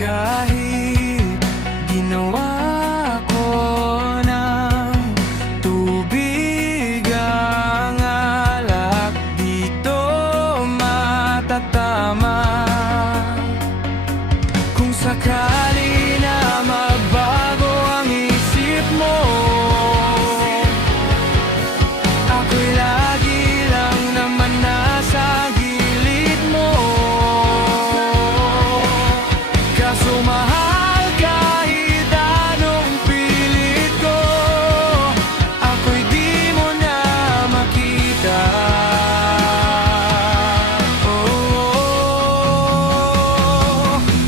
Kahit ginawa ko ng tubig ang alak, dito matatama. Kung sakali na magbago ang isip mo, ako'y lagi lang naman nasa gilid mo. Kaso mahal, kahit anong pilit ko, ako'y di mo na makita.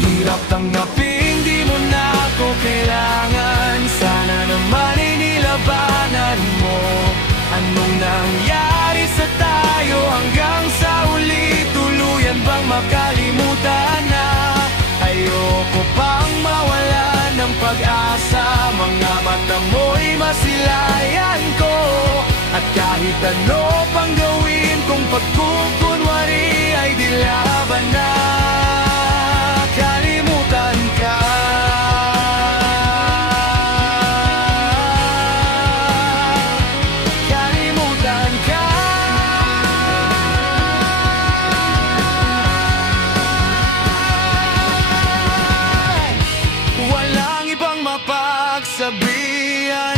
Hirap tanggapin, di mo na ako kailangan. Sana naman ay nilabanan mo. Anong nangyari sa tayo hanggang sa uli? Tuluyan bang makalimutan na? Ayoko pang mawala ng pag-asa. Mga mata mo'y masilayan ko. At kahit ano pang gawin kung pagkukunwari ay di laban na. Kalimutan ka. Kalimutan ka. Walang ibang mapagsabihan,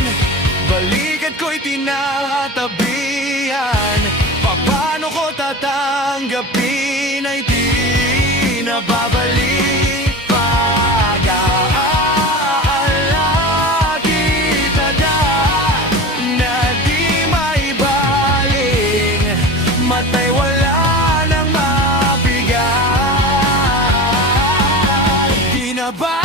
balikat ko'y tinatabihan. Paano ko tatanggapin ay di na babalik? Pag-aalala kita na di maibaling, matay wala nang mabigay. Di na ba